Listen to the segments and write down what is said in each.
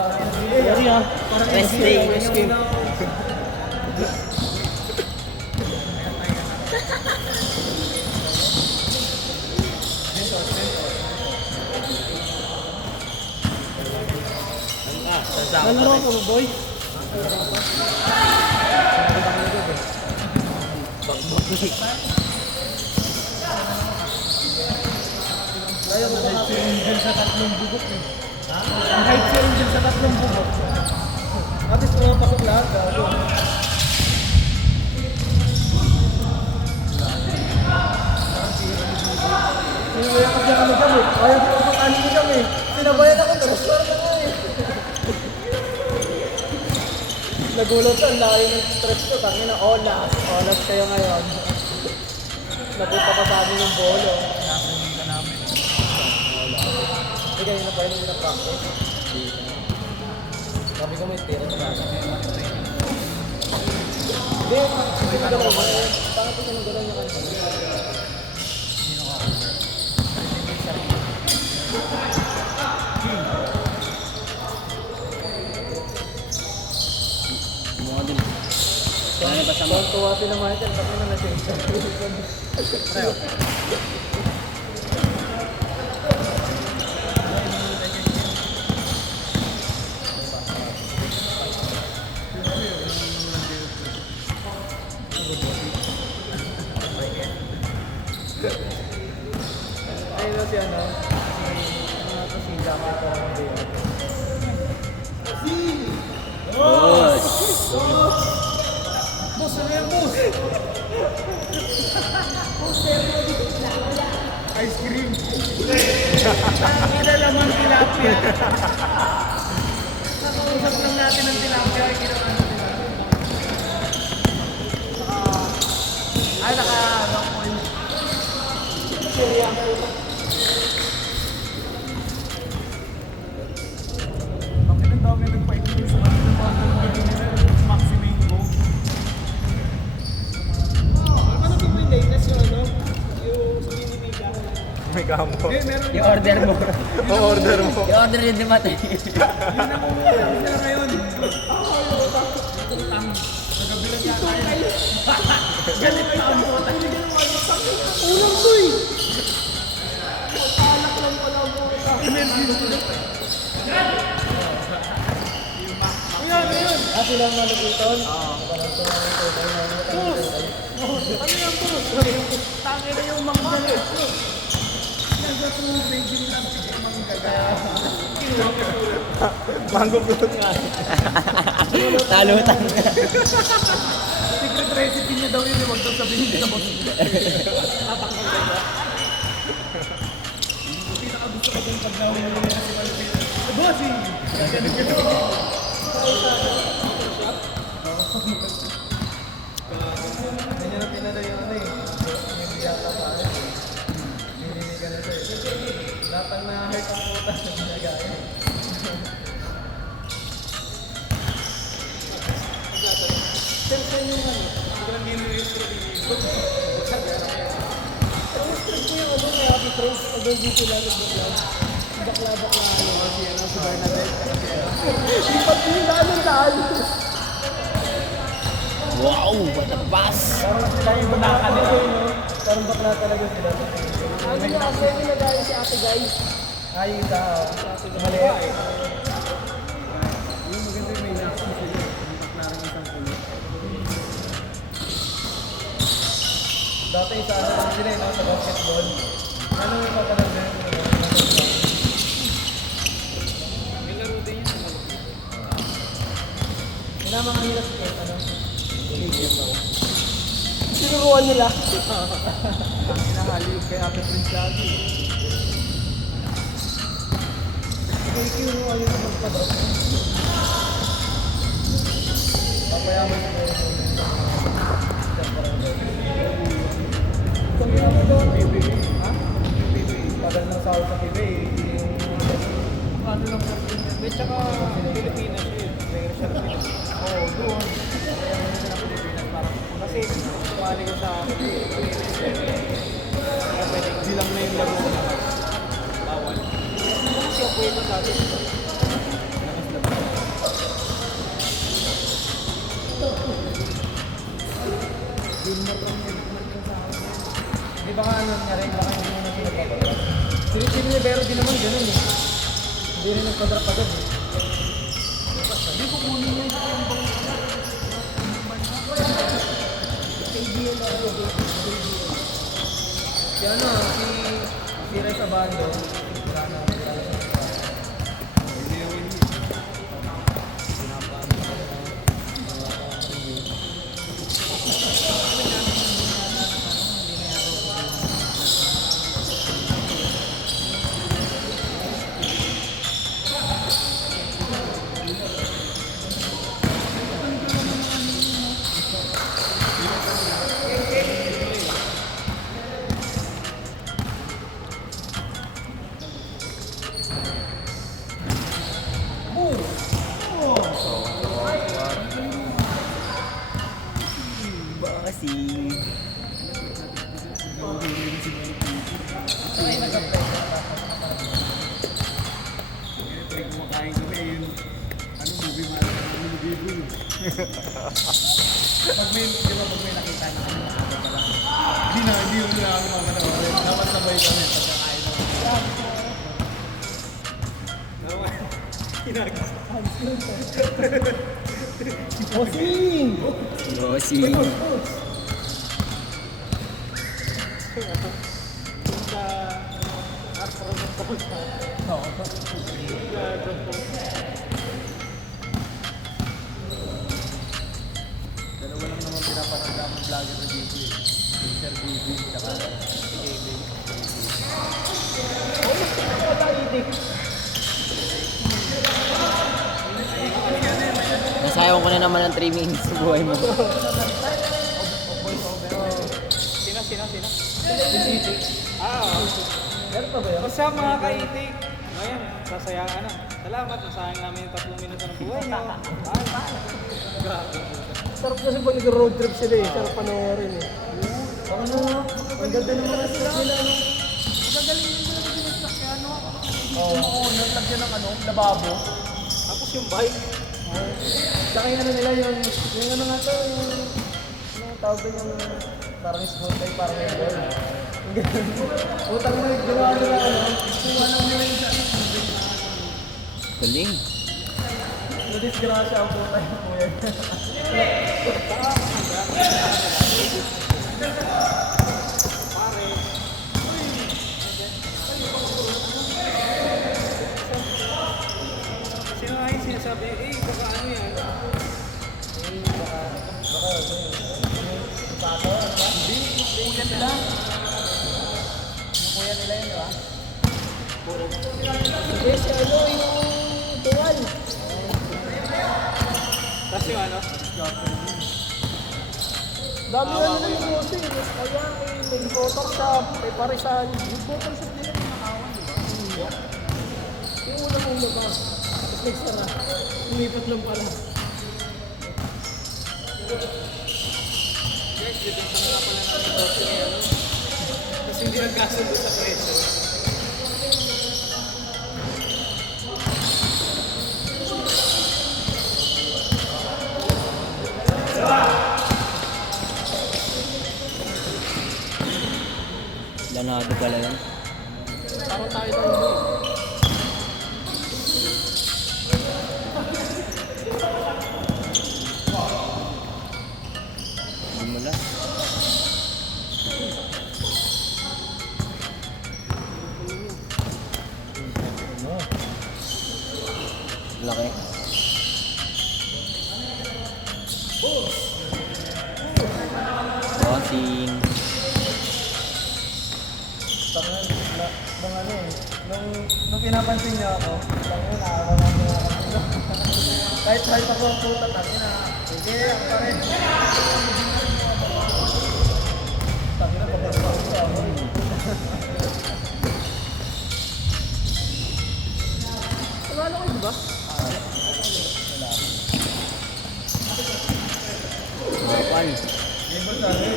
Sorry ah. Rest day. Rest day. Nalaro ko mo, boy? Ayaw mo ba si Angel sa tatlong bugok eh? Ang height si Angel sa tatlong bugok. At least pumapasok lahat. Sinabayan kasi ako dyan eh. Ayaw ko pa kanin dyan eh. Sinabayan ako, naraswar na nga eh. Nagulat sa layo ng stress ko. Tangina, olas. Olas kayo ngayon. Napunta pa sa amin yung bolo. Nakasanin ka namin. Hindi kayo na pa rin na practice. Sabi ko may tira na nasa. Hindi, hindi ka galaw ba? Bakit ko nang galaw niya kanina? Sino ka? Mga din. Ano ba sa mga? Tuwa sila Michael, tapos na na-change. Ayaw. Ayun na si ano? Mga kasila may parang day. Boss! Boss, ano yan, boss? Ice cream. Nakakita naman tilapia. Nakausap lang natin ang tilapia. Ay, naka-rock point. Bakit ang dami nagpa-ikinig sa mga Maximino? Ano ba yung latest yung ano? Yung sa Minimiga? May kamo. I-order mo. O-order mo. I-order yung dimate. Yun ang umuwi na ngayon. Nagabi lang yata yun. Galit na ang bota. Ulang ko eh. Magpalak lang ko lang bota. Ayun. Ati lang malupiton? Oo. Boss! Ano yan, boss? Tangin na yung mangga. Nagtatubig yung lapit yung mangga. Mango float nga. Talutan. Secret recipe niya daw yun, huwag daw sabihin sa boss. Pinakagusto ko dun pag nahuli niya si Malupit. Bossing! Ganun ka daw. Ganyan na pinala yung ano eh. Yung biyata sa akin. Nililiga na siya eh. Lahat ang na-hurt ang puta sa ginagaya. Siyempre yung ano, sigurang nililisto rin yung stress ko yung ano, may happy trace. Although dito lalo ba bakla-bakla ano, si Bernadette. Lipat ko yung daan. Wow! What a pass! Parang sila yung banakan nila, no? Parang bakla talaga sila. Ano yung ate nila dahil si ate guys? Ay, isa. Mali. Yung maganda yung may last na sila. Bakla rin isang pulo. Dati isa ano lang sila, no? Sa basketball. Ano yung papalag na yun? May laro din yun. Wala mga hirap eh, ano? Sinuruan nila. Ang hinahaliw kay Ate Prince lagi. Kaya kinuruan nyo na magpa-drop. Papayaman ko kayo. Kung yun mo doon, PBA. Ha? PBA. Padal ng sahod sa PBA. Ano lang sa PBA? May tsaka Pilipinas yun. May reserve. Oo, doon. Papayaman nyo ng Pilipinas para kasi kumali ko sa kaya pwede silang na yung laro na bawal. Kasi ako ito sa atin. baka ano nga rin, baka hindi naman sila nagpapadrop. Silipin ni Vero din naman ganun eh. Hindi rin nagpadrop agad eh. Hindi ko kunin niya yung bang KBL na ako. Si ano, si Rez Abando. Wala na. Bossing. Kumakain kami yun. Ano movie man? Ano movie yun? Pag may nakita na kami hindi yun na kami magkakaroon. Dapat sabay kami pagkakain naman. Bossing! Bossing. Dalawa lang naman pinapanood ang vlogger na dito eh. Sir Bibi, tsaka si Ebe. Oh, mas pinapataitik. Nasayaw ko na naman ng 3 minutes sa buhay mo. Sino? Itik. Meron pa ba yun? Basta mga kaitik. Ngayon, sasaya ka na. Salamat, nasayang namin yung 3 minuto ng buhay nyo. Sarap kasi pag nag-road trip sila eh. Sarap panoorin eh. Ano? Ang ganda ng mga sila. Gagaling yung mga pinagsak ano. Oo, nagtagyan ng ano, lababo. Tapos yung bike. Saka yung ano nila, yung ano nga to, yung tawag doon yung parang small tayo, parang yung ball. Utang na ginawa nila ano, yung ano nila yung Galing. nadisgrasya ang puta yung kuya. Sino nga yung sinasabi, baka ano yan? Hindi, kuya nila. Yung kuya nila yun, di ba? Hindi, si ano, yung tuwal. Tapos yung ano? Dami ano na yung boss eh. Kaya may Photoshop, may parisan. Yung Photoshop nila yung nakawan, di ba? Yung una mong labas. Tapos nagsara. Umipat lang pala. Guys, dito sa nga pala namin boss ngayon. Kasi hindi nagkasundo sa presyo. Lanado pala yan. Parang tayo daw hindi. Simula. Laki. Bossing. Nung ano eh, nung pinapansin niya ako, nakakawa niya ako. Kahit ako ang puta, tangina. Sige, ako pa rin. Tangina, pagkakita ko sa ako. Wala ko, di ba? Bapal. Yung ba sa akin,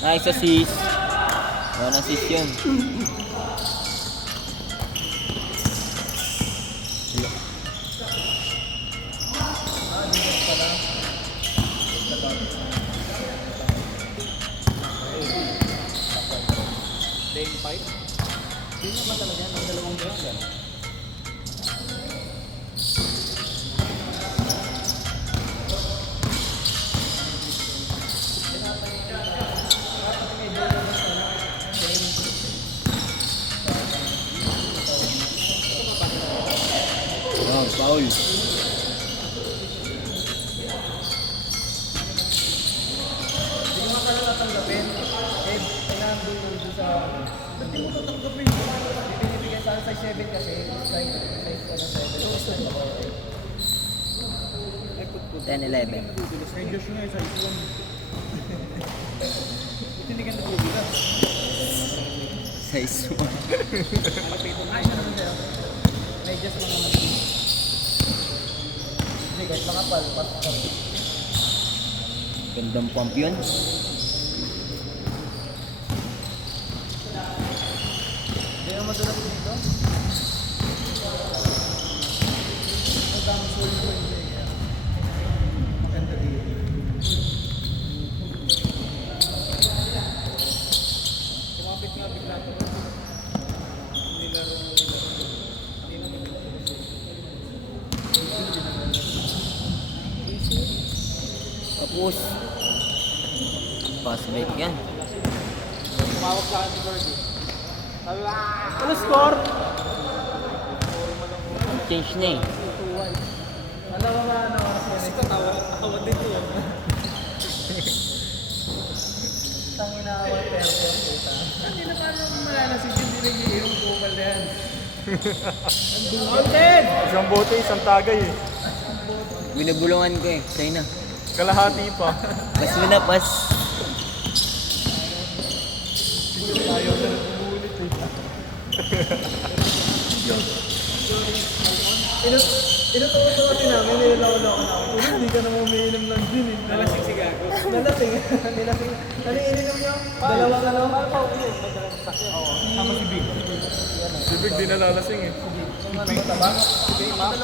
Nice assist. One assist yun. Lane 5. Sino ba talaga yan? Ang dalawang ground yan. Oh, foul. Hindi ko nga pala natanggapin. Eh, kailangan doon sa... Ba't di mo tatanggapin? Binibigyan sa size 7 kasi. Size 7. 10-11. May Diyos nga yung size 1. Ba't hindi ka nagubilas? Size 1. Ay, siya naman sa'yo. May Diyos lang naman. Hindi, kahit makapal, patakal. Gandang pump yun. Hindi naman madulas dito. Ang dami soul ko hindi. Maganda dito. Kumapit nga bigla ito. Nilaro. Hindi naman. Tapos, pass break yan. Tumawag sa akin si Gordy. Sabi ba? Ano score? Change na eh. 2-1. Alam mo ba ano oras yan? Kasi tawa din to. Tangin na 1:30. Hindi na paano malalasig yung dinigihirong bukal na yan. Ang dumated! Isang bote, isang tagay eh. Binubulungan ko eh. Sa'yo na. Kalahati pa. Pas mo na, pas. Ayaw na nag-uulit eh. Inutuwa natin namin, nilalaw-law na ako. Hindi ka naman umiinom ng gin eh. Nalasing si Gago. Nalasing. Nilasing. Ano yung ininom nyo? Dalawang ano? Tama si Big. Si Big di nalalasing eh. Yung ano mataba? Sige, map.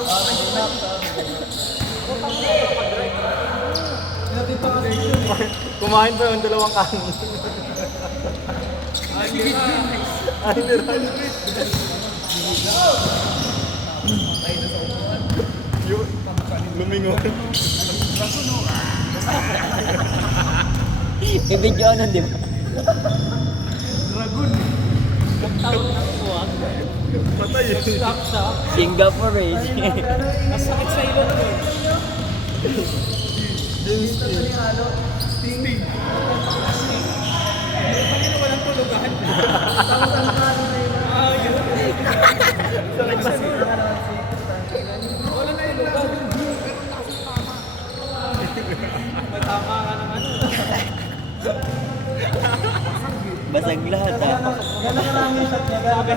Natita kasi yun eh. Kumain pa yung dalawang kanin. Sige, Ay, niran. Yun. Lumingon. I-video nun, di ba? Patay eh. Singapore eh. Masakit sa ilong ko. Gusto ko ni ano? Sting. Pagin na walang tulugan. Tapos ang ano na yun. Wala na yung lugar. Matama ka ng ano. Basag lahat ah. Gano'n karami shot niya. Sabi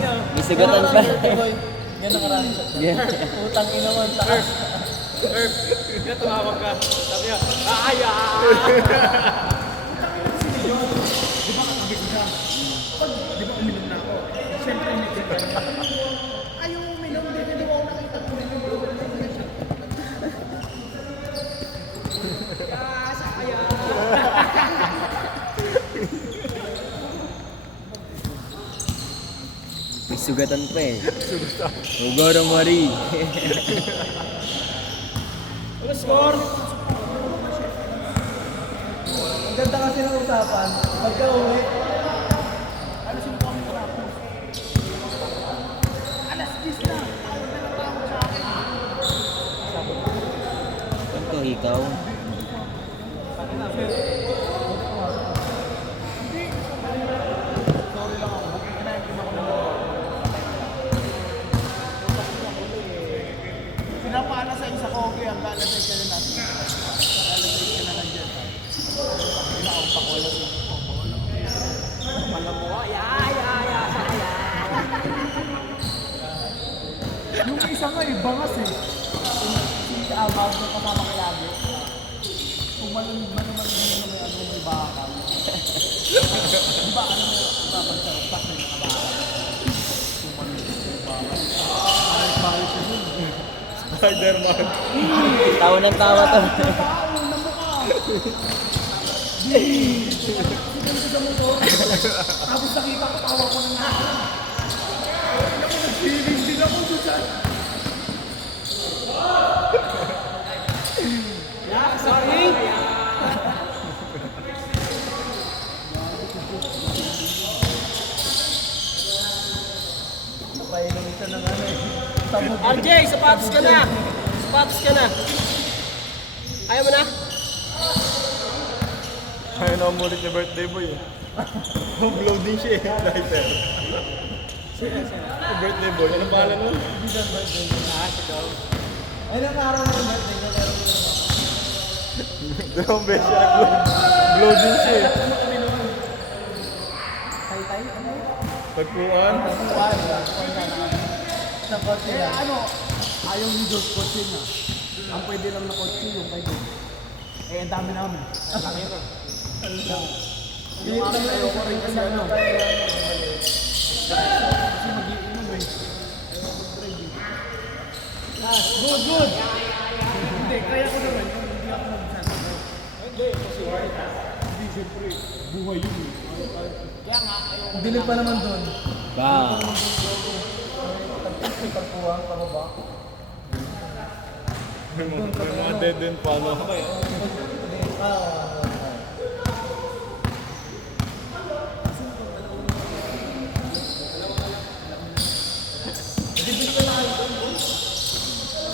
niya, May sugatan pa. Gano'n karami shot niya. Yeah. Utang ina mo. Taas. Herb, kaya tumawag ka. Sabi niya, aaya! Di ba katabi ko siya? Di ba uminom na ako? Siyempre may tigil. Ayaw uminom. Hindi mo ako nakita ko uminom. May sugatan pa eh. Ugaro Mari. Ano score? Ang ganda kasi ng usapan. Pagka uwi, ano sino kami tapos? Alas 10 na. Tawag na lang tawag sa akin. Ito, ikaw. Pinapala sa isa ko, okay, ang lalagay ka na natin. Lalagay ka na nandiyan. Pinakaumpa ko lang. Malamuha, Yung isa nga eh, bangas eh. Si Abang na kasama kay Lagi. Kung maluman din na may ano may bakal. Di ba ano may bakal sa utak may nakabakal? Kung maluman may bakal. Palit siya dun. Spider-Man. Tawa ng tawa to. Ano na mukha? Tapos nakita ko, tawa ko na nga. Ako nag-feeling din ako doon sa... Sorry! Painom siya ng ano eh. Tabog. RJ, sapatos ka na! Sapatos ka na! Ayaw mo na? Ayaw na umulit ni birthday boy eh. Blow din siya eh, lighter. Birthday boy, ano pangalan nun? Ay, nang araw na yung birthday ko. Dalawang beses siya nag-blow. Blow din siya eh. Tay-tay? Ano yun? Pagpuan. Sa kotse yan. Ano? Ayaw ni Diyos kotse na. Ang pwede lang na kotse yung kay Diyos. Eh, ang dami namin. Laki na. Pilit naman ayaw ko rin kasi ano. Kasi mag-iinom eh. Good, good! Hindi, kaya ko naman yung hindi ako magsasabi. Hindi, kasi hindi, siyempre, buhay yun eh. Kaya nga, ayaw. Dilim pa naman doon. Ba. Pagpuwang, pababa. May mga dead end pa no.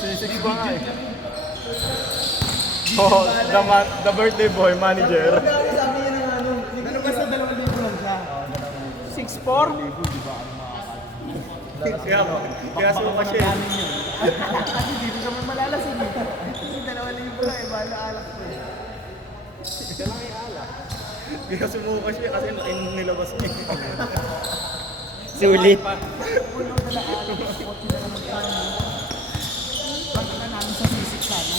Sinisix ba nga eh. Oh, the birthday boy manager. Sabi niya ng ano, ano ba sa 2,000 lang siya? 6'4"? Kaya suka siya eh. Kasi dito kami malalasing eh. Kasi 2,000 lang eh, bahala alak ko eh. Siya lang yung ala. Kaya sumuka siya kasi nung nilabas niya. Sulit. Puno na lang alak, kotse na naman tayo. Pag na namin sa sisik sana.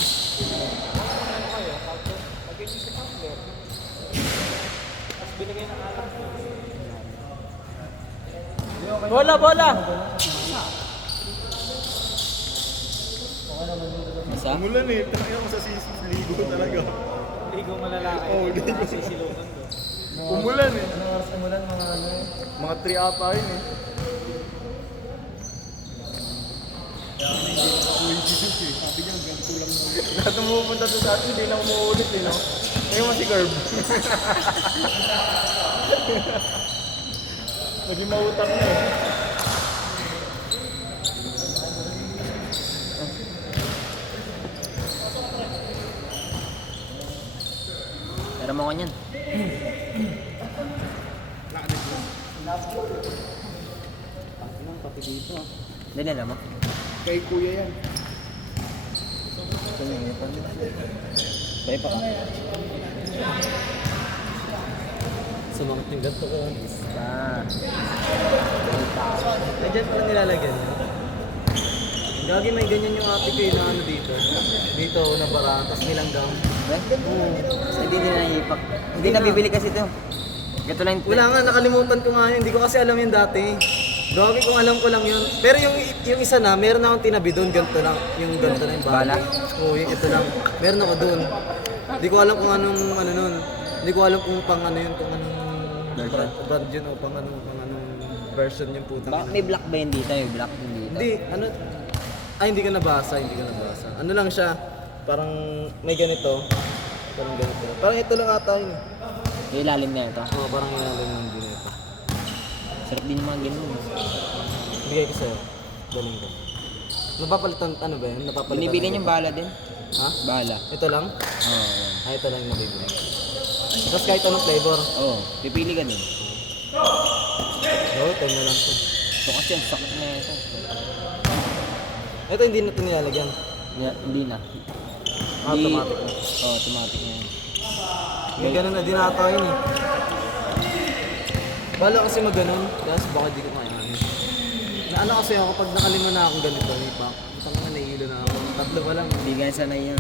Bola, bola! Masa? Umulan eh. Kaya ko sa sisig ligo talaga. Ligo malalaki. Oo, ligo. Sisilukan doon. Umulan eh. Anong oras umulan mga ano eh? Mga 3 ata yun eh. Lahat ng pupunta sa atin, hindi na umuulit eh, no? Ngayon si Curb. Naging mautang na eh. Tara mo ko niyan. Dali na mo. Kay kuya yan. Tayo pa ka. Sumakit yung ganito ko. Ah. Ay, dyan pala nilalagyan niya. Gagi may ganyan yung ate ko na ano dito. Dito, nabaraan, tapos nilanggam. Hindi nila nahipak. Hindi nabibili kasi ito. Ito lang yung... Wala nga, nakalimutan ko nga yun. Hindi ko kasi alam yun dati. Gagi kung alam ko lang yun. Pero yung isa na, meron akong tinabi doon, ganito lang. Yung ganito na yung Bala? Oo, yung ito lang. Meron ako doon. Hindi ko alam kung anong ano nun. Hindi ko alam kung pang ano yun, kung anong brand yun o pang anong version yung putang ina. May black ba yun dito? May black yun dito? Hindi, ano, ay hindi ka nabasa, hindi ka nabasa. Ano lang siya, parang may ganito. Parang ganito. Parang ito lang ata yun. Yung ilalim na ito. Oo, parang ilalim ng ganito. Sarap din yung mga ganun. Bigay ko sa'yo. Galing ko. Napapalitan, ano ba yun? Napapalitan. Binibili niyong bala din? Ha? Bala. Ito lang? Oo. yan. Ah, ito lang yung nabibili. Tapos kahit anong flavor. Oo. Pipili ka din. Oo, ito na lang ito. Ito kasi ang sakit na ito. Ito hindi natin nilalagyan. Hindi na. Automatic na. Oo, automatic na yan. May ganun na din ata yun eh. Bala kasi mag-ganun, kaya baka di ko kailangan. Na ano kasi ako, pag nakalima na akong ganito, ipak. Itang nga nahihilo na ako. Tatlo pa lang. Hindi ganyan sanay yan.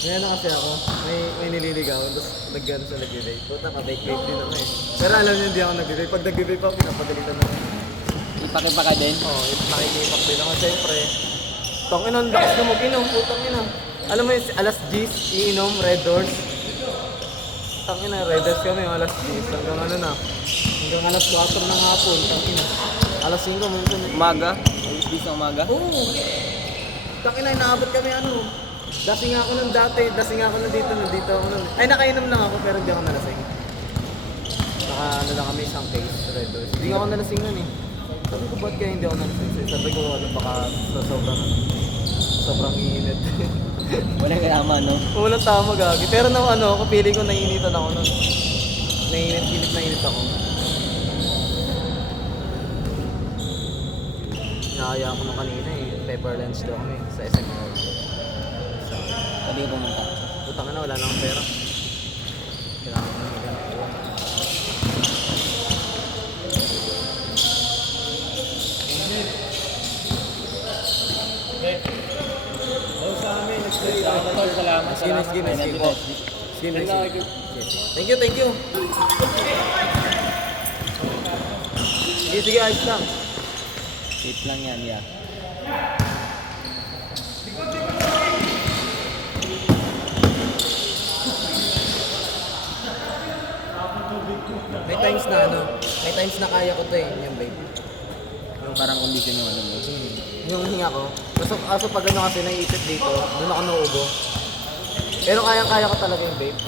May ano kasi ako, may nililigaw, tapos nag-gano sa nag-vape. Puta ka, vape-vape din ako eh. Pero alam niyo hindi ako nag-vape. Pag nag-vape ako, pinapagalitan na ako. Ipakipa ka din? Oo, nakikipak din ako. Siyempre, Tangin ang lakas na mag-inom, putang ina. Alam mo yung alas 10, iinom, Red Doors. Tangin na, Red Doors kami, alas 10. Hanggang ano na. Hanggang alas 4 ng hapon, tangin na. Alas 5, minsan. Umaga? Alas 10 ng umaga? Oo. Tangin na, inaabot kami ano. Dasing ako nun dati, dasing ako nun dito ako nun. Ay, nakainom lang ako pero hindi ako nalasing. Naka ano lang kami, isang case, Red Doors. Hindi ako nalasing nun eh. Sabi ko, ba't kaya hindi ako nalasing? Sabi ko, ano, baka sa sobrang init. Walang kailangan, no? Walang tama, gagi. Pero nung ano, ako feeling ko nainitan ako nun. Nainit ako. Nakaya ko nung kanina eh. Pepper lunch daw kami sa SM Mall. Sabi ko pumunta. Putang na, wala na akong pera. Kailangan ko na maghanap ko. Salamat. Sige. Thank you. Sige, ayos lang. Safe lang yan, yeah. May times na kaya ko to eh, yung babe. Yung parang condition yung ano mo. Yung hinga ko. Kaso pag ano kasi naiipit dito, doon ako nauubo. Pero kaya ko talaga yung vape.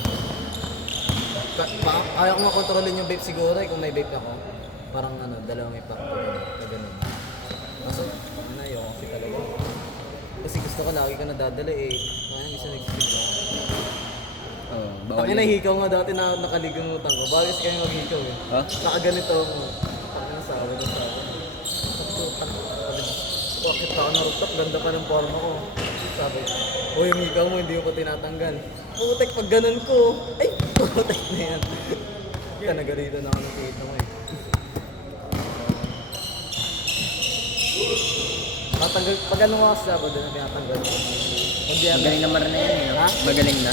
Kaya ko nga kontrolin yung vape siguro eh, kung may vape ako. Parang ano, dalawang ipak ko. Ganun. Kaso, ano, ayoko kasi talaga. Kasi gusto ko lagi ka nadadala eh. Kaya isa nag-skip ako. Oo, bawal Taki yun. nahikaw nga dati na nakaligamutan ko. Bawal kasi kami maghikaw eh. Ha? Nakaganito ako. Taki na sa akin. Bakit ako na rooftop? Ganda pa ng forma ko. Sabi, o yung hikaw mo hindi ko pa tinatanggal. Putek, pag ganun ko, ay, putek na yan. Kaya nagalitan ako ng kita mo eh. Tatanggal, pag ano mo kasi ako doon, tinatanggal ko. Hindi yan. Magaling naman na yan, eh. Ha? Magaling na.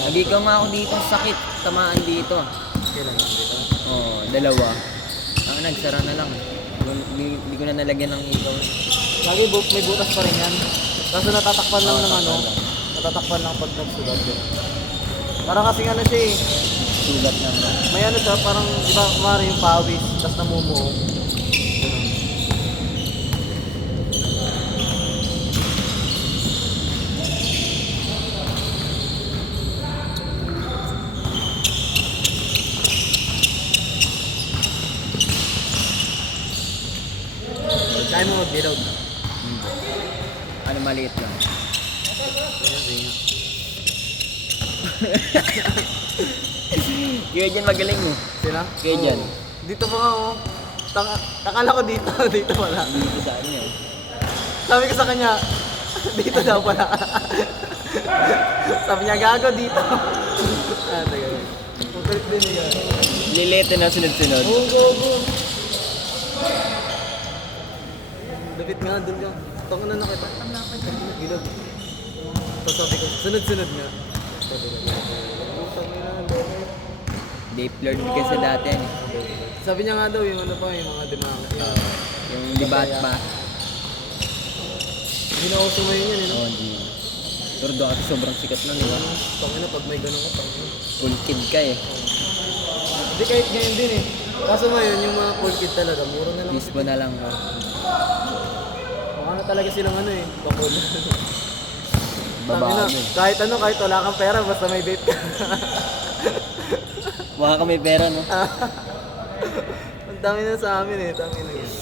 Nagikaw nga ako dito, sakit. Tamaan dito. Kailan yun dito? Oo, dalawa. Ang nagsara na lang. Hindi ko na nalagyan ng ikaw. Lagi may butas pa rin yan. Kaso natatakpan lang ng ano, natatakpan lang pag nagsugat yun. Parang kasi ano siya eh, Sugat na mo. may ano siya, parang di ba kumari yung pawis, tapos namumuo. Ganun. Kaya mo mag-reload. Ano, maliit lang. Kaya dyan magaling mo. Sila? Kaya dyan. Oo. Dito pa nga oh. Takala ko dito, dito pala. Dito sa ano yun. Sabi ko sa kanya, dito daw pala. Sabi niya, gago dito. Teka. Makulit din niya. Lilete na sunod-sunod. Oo, go. Lapit nga, doon ka. Tango na nakita. Ilog. Tapos sabi ko, sunod-sunod nga. Sabi ko, sabi na, Vape lord kasi dati yan eh. sabi niya nga daw, yung ano pa, yung mga demanga. Yung libat pa. Hindi na uso ngayon yan, Oo, hindi. Pero doon kasi sobrang sikat nun, di ba? Tangina, pag may ganun ka, tangina. Full kid ka eh. Hindi kahit ngayon din eh. Kaso ngayon, yung mga cool kid talaga, mura na lang. Bispo na lang. Oh. Mukha na talaga silang ano eh, bakul. Babae. Kahit ano, kahit wala kang pera, basta may vape ka. Mukha ka may pera, no? Ang dami na sa amin eh, dami na yun.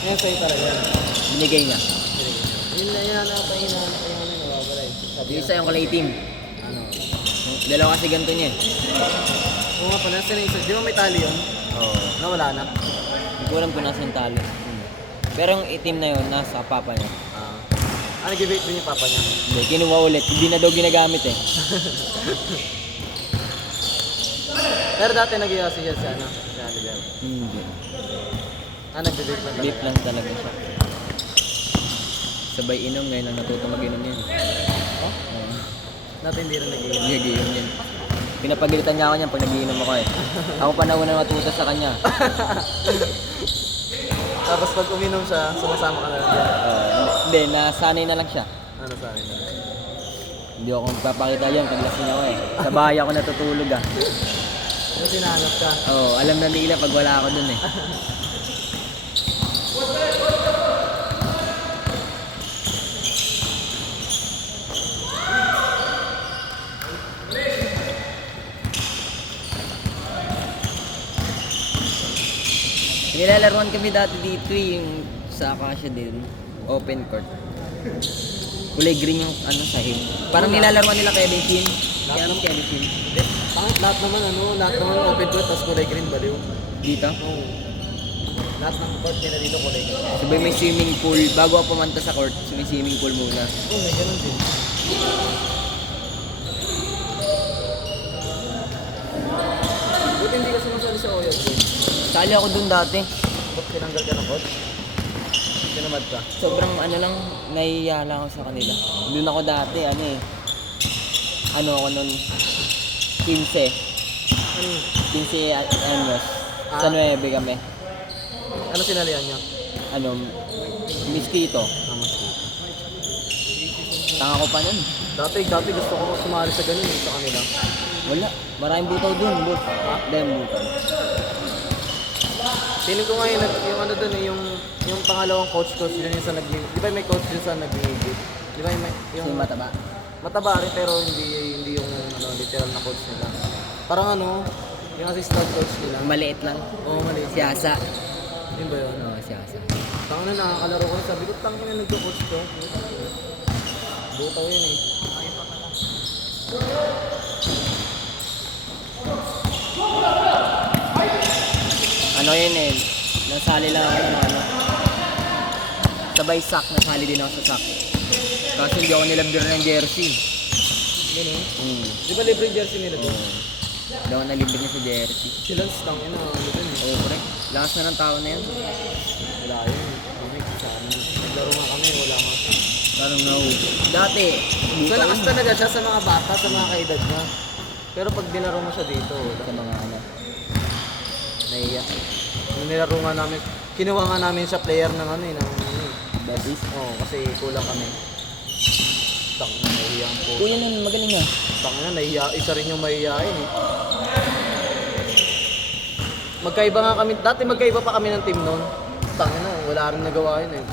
Yan sa'yo talaga. Binigay niya. Yun na yun na pa yun na nawawala eh. Sabi Yung isa yung kulay team. ano? Yung dalawa kasi ganito niya eh. Oo nga pala, saan yung isa? Di ba may tali yun? Oo. Nawala na. Hindi ko alam kung nasa yung tali. Pero yung itim na yun, nasa papa niya. Nag-vape din yung papa niya? Hindi, kinuha ulit. Hindi na daw ginagamit eh. Pero dati nag-iasi siya sa ano? Sa Oliver. Hindi. Nag-vape lang talaga. Vape lang talaga siya. Sabay inom ngayon na natuto mag-inom yan. Oh? Oo. Dati hindi rin nag-iasi. Nag-inom yan. Pinapagalitan niya ako niyan pag nagiinom ako eh. Ako pa nauna matuto sa kanya. Tapos pag uminom siya, sumasama ka na lang dyan. Hindi, nasanay na lang siya. Ano sa akin? Hindi ako magpapakita yan pag lasing ako eh. Sa bahay ako natutulog ah. Ano sinahanap ka? Oo, alam na nila pag wala ako dun eh. Nilalaruan kami dati dito eh, yung sa Acacia din, open court. Kulay green yung ano sahig. Parang nilalaruan nila Kevin Chin. Kaya alam Kevin Chin. Hindi. Lahat naman lahat naman open court, tapos kulay green, baliw. Dito. Oo. Lahat ng court nila dito kulay green. Sabay may swimming pool. Bago ako pumunta sa court, may swimming pool muna. Oo, may ganun din. Buti hindi ka sumasali sa Oyag ko. Sali ako dun dati. Ba't tinanggal ka ng court? Tinamad ka? Sobrang ano lang, nahihiya lang ako sa kanila. Doon ako dati, ano eh. Ano ako nun, 15. Ano? 15 anyos. Sa 9 kami. Ano sinalihan niya? Ano, mosquito. Tanga ko pa nun. Dati gusto ko sumali sa ganun sa kanila. Wala. Maraming butaw dun. Dahil butaw. Feeling ko ngayon, yung ano dun eh, yung pangalawang coach dun yung sa di ba may coach dun sa nag-iigit? Di ba may, Yung mataba. mataba rin pero hindi yung ano, literal na coach nila. Parang ano, yung assistant coach nila. Maliit lang. Oo, mali. Si Asa. Yun ba yun? Oo, si Asa. Tangan na nakakalaro ko, sabi ko, tangan na nagko-coach ko. Butaw yun eh. Ano yun eh. Nasali lang ako ng ano. Sabay sack. Nasali din ako sa sack. Kasi hindi ako nilabdir ng jersey. Ganun. Mm. Di ba libre jersey nila doon? Hindi ako nalibdir niya sa jersey. Sila tangan na ano dun eh. Oo, pre. Lakas na ng tao na yun. Wala yun. Kami, sa ano. Naglaro nga kami, wala nga. Parang no. Dati. So lakas talaga siya sa mga bata, sa mga kaedad niya. Pero pag dinaro mo siya dito, Sa mga ano. naiiyak. Nung nilaro nga namin, kinuha nga namin siya player ng ano eh, ng ano eh. Badis. Oo, kasi kulang kami. Tang na nahihiyan po. Kuya nun, magaling nga. Tang na nahihiya, isa rin yung mahihiyain eh. Magkaiba nga kami, dati magkaiba pa kami ng team noon. Tang na, wala rin nagawa yun eh.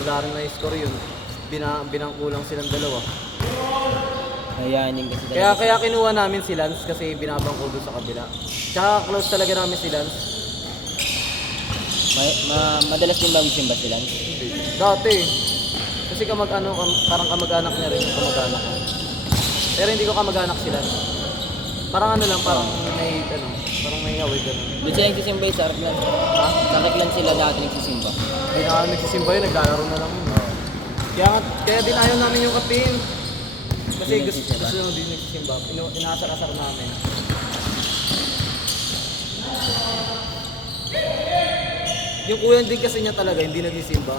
Wala rin na-score yun. Binangkulang silang dalawa. Nayanin kasi talaga. Kaya kinuha namin si Lance kasi binabangko doon sa kabila. Tsaka close talaga namin si Lance. Madalas din ba wisimba sila? Dati. Kasi parang kamag-anak niya rin yung kamag-anak ko. Pero hindi ko kamag-anak si Lance. Parang ano lang, parang may away ganun. Doon sila nagsisimba yung sa Arklan. Sa Arklan sila dati nagsisimba. Hindi na kami nagsisimba yun, naglalaro na lang yun. Kaya din ayaw namin yung kapin. Kasi Hindi gusto nagsisimba. nung din nagsisimba. Inaasar-asar namin. Yung kuya din kasi niya talaga, hindi nagsisimba.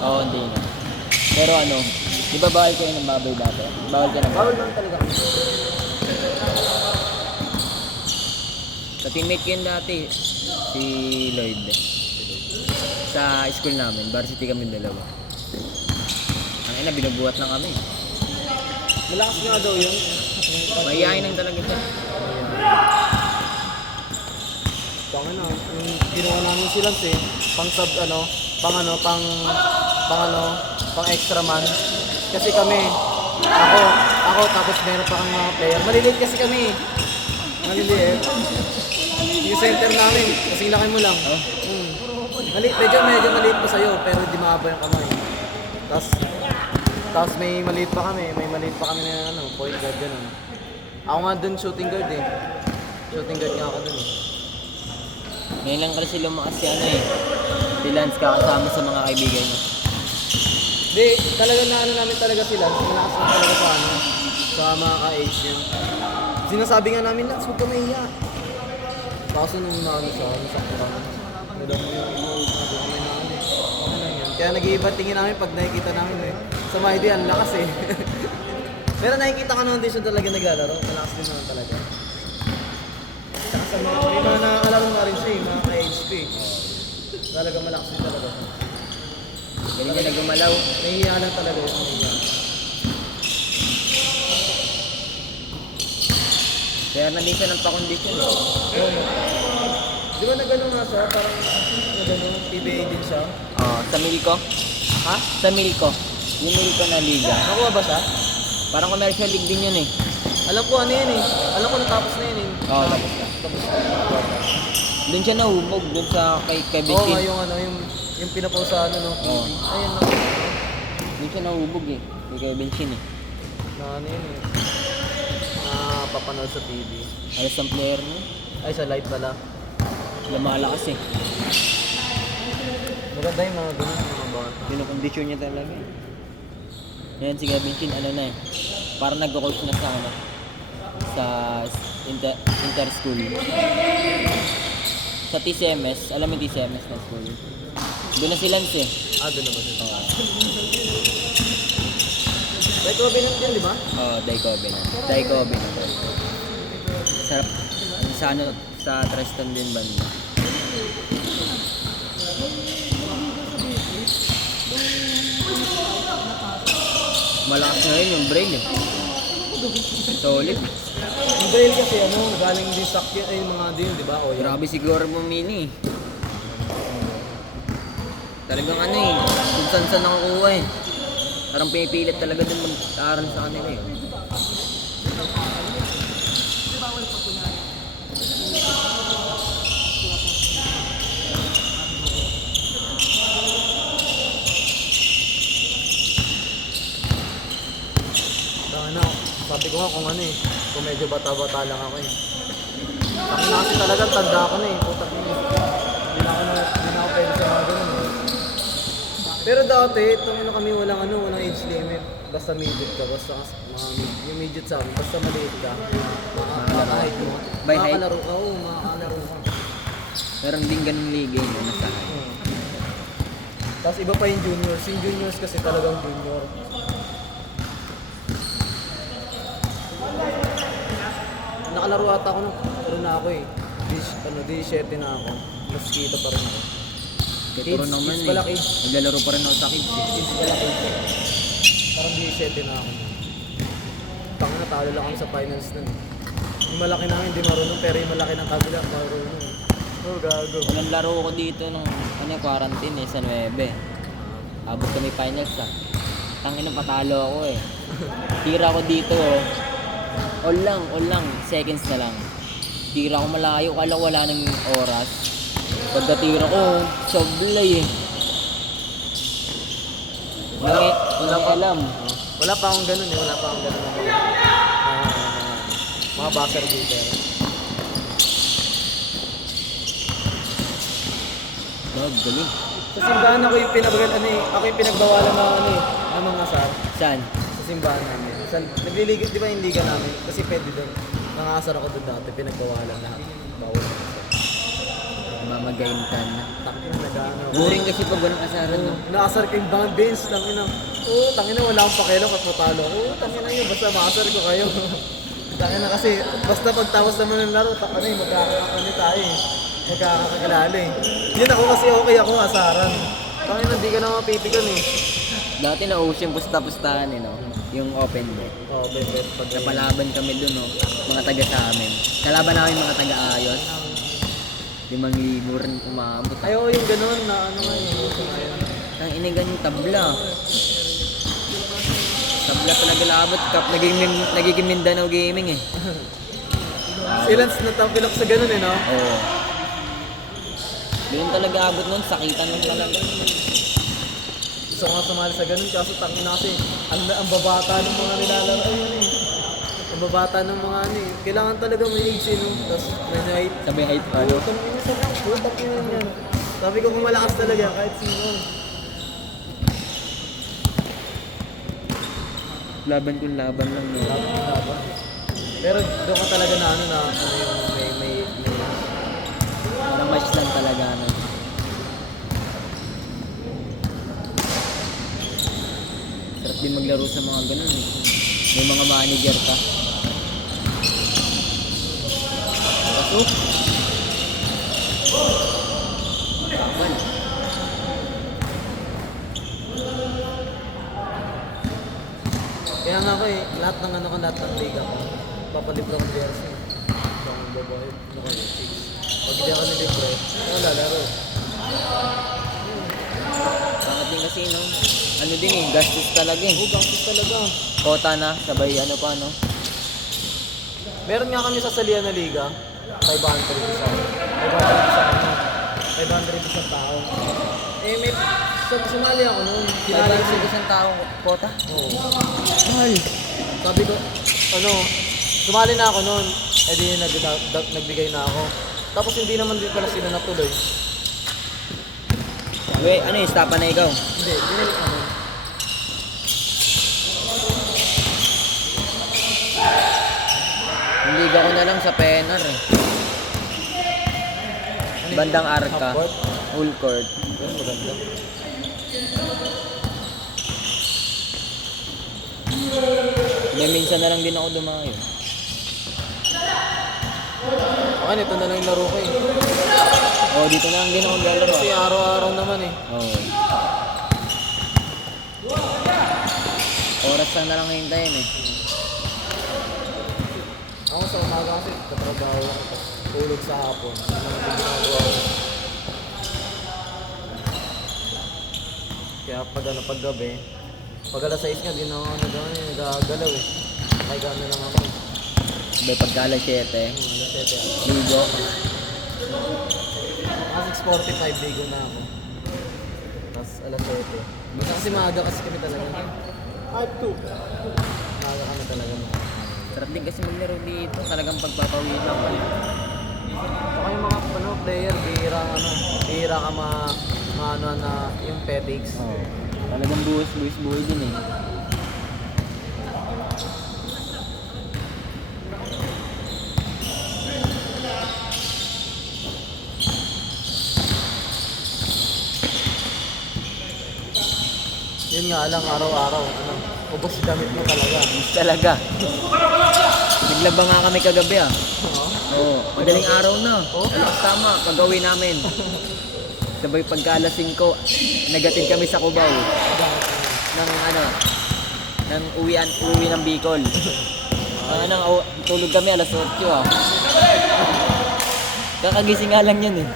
Oo, hindi na. Pero ano, di ba bawal kayo ng baboy dati? Bawal ka ng Bawal baboy. lang talaga kami. Sa teammate ko yun dati, si Lloyd. Sa school namin, varsity kami dalawa. Ang ina, binubuhat lang kami. Malakas nga daw yun. Mahihayin lang talaga siya. Tangin na, yung ginawa namin si Lance eh, pang extra man. Kasi kami, ako tapos meron pa kang mga player. Maliliit kasi kami. Maliliit. Yung center namin, kasi laki mo lang. Oh? Medyo maliit pa sa'yo, pero hindi mahaba yung kamay. Tapos may maliit pa kami na point guard ganun. Ako nga dun shooting guard eh. Shooting guard nga ako dun eh. Ngayon lang kasi lumakas si ano eh. Si Lance kakasama sa mga kaibigan niya. Hindi, talaga na ano namin talaga sila. Malakas na talaga sa mga ka-age niya. Sinasabi nga namin, Lance, huwag ka mahiya. Kaso nung naano siya, nasakto kami. Wala mo yung inood na doon kami na ano eh. Okay lang yan. Kaya nag-iiba tingin namin pag nakikita namin eh. Sa mga idea, ang lakas eh. Pero nakikita ka naman din siya talaga naglalaro. Malakas din naman talaga. Tsaka sa mga, may mga nakakalaro nga rin siya eh, mga ka-age ko eh. Talaga malakas din talaga. Galing niya na gumalaw. Nahihiya lang talaga yun. Nahihiya. Kaya na din siya ng pa-condition. Di ba nagano nga siya? Parang nagano, PBA din siya. Sa Milko. Ha? Sa Milko. Yung Milko na liga. Nakuha ba siya? Parang commercial league din yun eh. Alam ko ano yun eh. Alam ko natapos na yun eh. Oo, tapos na. Tapos na. Doon siya nahumog, doon sa kay Oo nga, Benkin. yung ano, yung pinapost sa ano, no? Oo. Ayun na. Doon siya nahumog eh. Kay Benkin eh. Na ano yun eh. Napapanood sa TV. Alas ang player niya. Ay, sa live pala. Lumalakas eh. Maganda yung mga ganun, mga bata. Pinakondisyon niya talaga eh. Ngayon si Kevin Chin, ano na eh. Parang nag-coach na sa ano. Sa inter-school. Sa TCMS, alam mo yung TCMS na school? Doon na si Lance eh. Doon naman yun. Oo, Like Covenant din, di ba? Daikobe na. Daikobe na. Sarap. Sa ano, sa Tristan din banda. Malakas na rin yung brain eh. Solid. Yung Braille kasi ano, galing din sa ay mga din, di ba? O yan. Grabe siguro Mumini. Talagang ano eh, kung saan nakakuha eh. Parang pinipilit talaga din mag-aaral sa kanila eh. Ano, sabi ko nga kung ano eh, kung medyo bata-bata lang ako eh. Ako na kasi talagang tanda ko na eh, putak na eh. Hindi na ako pwede sa mga ganun eh. Pero dati, itong ano kami walang age limit. Basta midget ka, basta yung midget sa amin, basta maliit ka. Makakahit mo. By height? Makakalaro ka, oo, makakalaro ka. Meron din ganung liga yun, ano sa akin. Tapos iba pa yung juniors. Yung juniors kasi talagang junior. Nakalaro ata ako na ako eh. D7 na ako. Mas kita pa rin ako. Kituro Kids, naman kids pala, eh. kids. Naglalaro pa rin ako sa kids eh. Kids pala kids. Parang D7 na ako. Tanga na, talo lang kami sa finals nun. Yung malaki namin hindi marunong, pero yung malaki ng kabila marunong. Oh, gago. Walang laro ko dito nung ano, quarantine eh, sa 9. Abot kami finals ah. Tangina patalo ako eh. Tira ko dito oh. All lang, seconds na lang. Tira ko malayo, kala ko wala ng oras. Pagkatira ko, soblay eh. Walang alam. Wala pa akong ganun eh, wala pa akong ganun. Mga buzzer beater. Dog, galing. Sa simbahan ako yung pinagbawalan ng mga asar. Saan? Sa simbahan namin. Nagliliga, di ba yung liga namin? Kasi pwede doon. Nangasar ako doon dati, pinagbawalan lahat. Bawal. Mamagayin ka na. Tangina, nag-ano. Boring kasi pag walang asaran no? Naasar ko yung bang bench, tangina. Oo, tangina, wala akong pakilo kasi matalo. Oo, tangina yun, basta maasar ko kayo. Tangina kasi, basta pagtapos naman ng laro, magkakakani tayo eh. Magkakakilala eh. Yun ako kasi okay ako, asaran. Tangina, hindi ka na mapipigan eh. Dati na ocean pusta-pustahan eh no? Yung open net. Oo, bet. Napalaban kami dun no? Mga taga sa amin. Kalaban namin mga taga-ayos. 5,000 rin umabot. Ay, oo, yung ganun na ano nga yun. Ang inigan yung tabla. Tabla talaga labot. Nagiging Mindanao Gaming eh. Silence na tampilok sa ganun eh, no? Oo. Ganun talaga abot nun. Sakitan nun talaga. Gusto ko nga sumali sa ganun, kaso tangin na kasi ang babata ng mga nilalaro. Ayun eh. Ang babata ng mga ano eh. Kailangan talaga may age eh, no? Tapos may height. Sabi height pa Ano? no? Tangin na sa lang. Putak yun yan. Sabi ko kung malakas talaga, kahit sino. Laban kung laban lang no? Laban. Pero doon ka talaga na ano yung may Parang match lang talaga no? Sarap din maglaro sa mga ganun eh. May mga manager ka. Pasok. Kamal. Kaya nga ako lahat ng ano ko, lahat ng liga ko, papalibra ko jersey. Ang babae, pag hindi ako nilibre, wala laro. Bakit din kasi, no? Ano din eh, gastos talaga eh. Gastos talaga. Kota na, sabay ano pa, no? Meron nga kami sa Salian na liga, 500 isa. 500 isa ano, 500 isang tao. Eh may, sumali ako noon. Kinali ko Sa isang tao, kota? Oo. Mahal. Sabi ko, sumali na ako noon. Eh di nagbigay na ako. Tapos hindi naman din pala sila natuloy. Wait, ano yung stapa na ikaw? Hindi, binalik ako. Hindi ko na lang sa Penar eh. Bandang Arca. Half court? Full court. Pero maganda. May minsan na lang din ako dumayo. Okay, ito na lang yung laro ko eh. Oh, dito na lang din ako lalaro. Kasi araw-araw naman eh. Oh. Oras lang na lang hintayin eh. Ako sa umaga kasi katrabaho ako. Tapos tulog sa hapon. Ano yung ginagawa ko? Kaya pag gabi, pag alas 6 nga, nagagalaw eh. Kaya gano'n lang ako. Sabay pagka alas 7, Alas 7 ligo. Kasi 6:45 ligo na ako. Tapos alas 7. Basta kasi maaga kasi kami talaga. 5-2. Maaga kami talaga. Sarap din kasi maglaro dito. Talagang pagpapawisan ka. Saka yung mga player, bihira ka ano na yung petics. Oh. Talagang buhay din eh. Yun nga lang, araw-araw. Ubos yung damit mo talaga. Talaga. Naglaba nga kami kagabi ah. Oo. Madaling araw na. Alas tama, pag-uwi namin. Sabay pagka alas 5, nagatid kami sa Cubao. Nang uwi ng Bicol. Tulog kami alas 8 ah. Kakagising nga lang yan eh.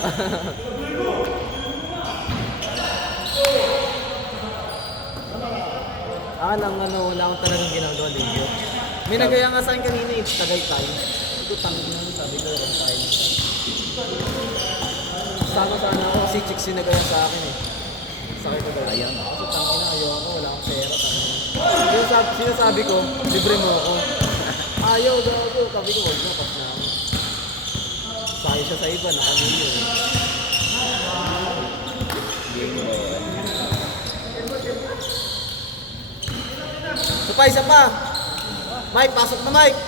Wala akong talagang ginagawa dito. May nagaya nga sa akin kanina eh, Tagaytay. Ito tangin na, sabi ko, wrong time. Sama sana ako kasi chicks yung nagaya sa akin eh. Sakay ko daw. Ayan. Kasi tangin na, ayaw ako, wala akong pera. Sinasabi ko, libre mo ako. Ayaw daw ako, sabi ko, wag na, pas na ako. Sakay siya sa iba, nakamilyo eh. Isa pa! Mike, pasok na Mike!